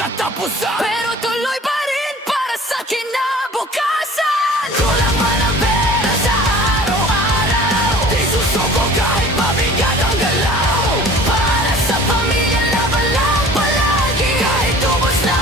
katapusan, pero tuloy pa rin para sa kinabukasan. Kulang man ang pera sa araw-araw, di susuko kahit mabigat ang galaw. para sa pamilya laban lang palagi, Kahit ubos na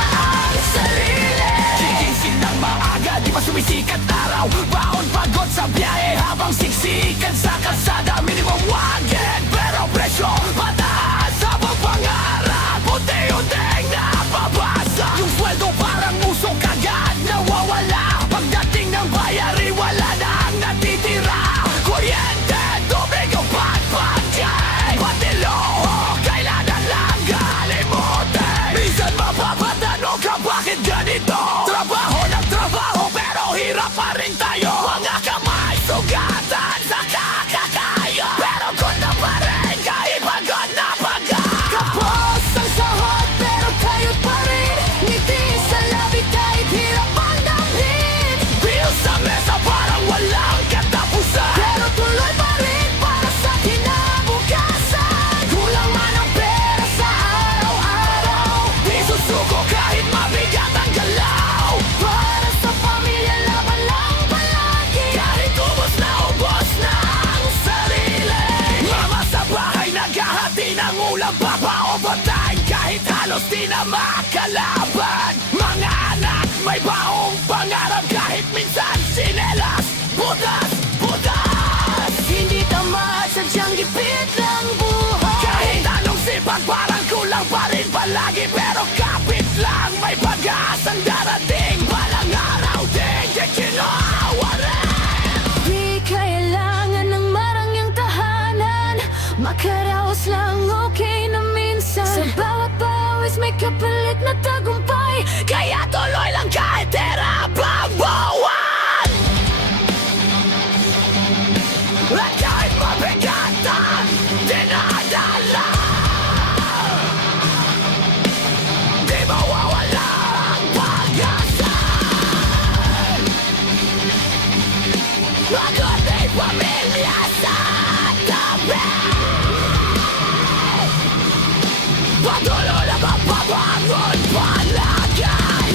ang sarili. gigising ng maaga, di pa sumisikat araw. Baon pagod sa biyahe habang siksikan sa kalsada. Minimum wagin pero presyo mataas sa pangarap. Unti-unting napabasa, yung sweldo parang usok agad nawawala. Pagdating ng bayari wala na ang natitira. Kuryente, tubig o pagpagkay, pati luho kailangan lang galimutin. Minsan mapapatanong ka bakit ganito. Trabaho ng trabaho pero hirap pa rin tayo. Mga kamay sugatan sa kakakaya, pero ganda pa rin kahit pagod na pagod. Kapos ang sahod pero kayod pa rin, ngiti sa labi kahit hirap ang damhin. Bills sa mesa parang walang katapusan, Pero tuloy pa rin para sa kinabukasan. Kulang man ang pera sa araw-araw, di susuko kahit mabigat ang galaw. para sa pamilya laban lang palagi. Kahit ubos na ang sarili. Mama sa bahay naghahati ng ulam, papa overtime kahit halos di na makalaban. Mga anak may baong pangarap kahit minsan sinelas, butas, butas. Hindi tama sadyang gipit lang buhay. Kahit anong sipag parang kulang pa rin palagi, pero kapit lang may pag-asang darating. Balang araw din di kinuhawa rin. Di kailangan ng marangyang tahanan, makaraos lang okay na minsan. Sa bawat pawis may kapalit na tagumpay, Kaya tuloy lang kahit hirap ang buwan. At kahit mabigatan dinadala, di mawawala ang pag-asa. Ako di pamilya sa tabi, patuloy na mapabangon palagay.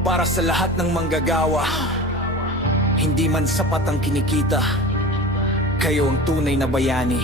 Para sa lahat ng manggagawa, hindi man sapat ang kinikita, kayo ang tunay na bayani.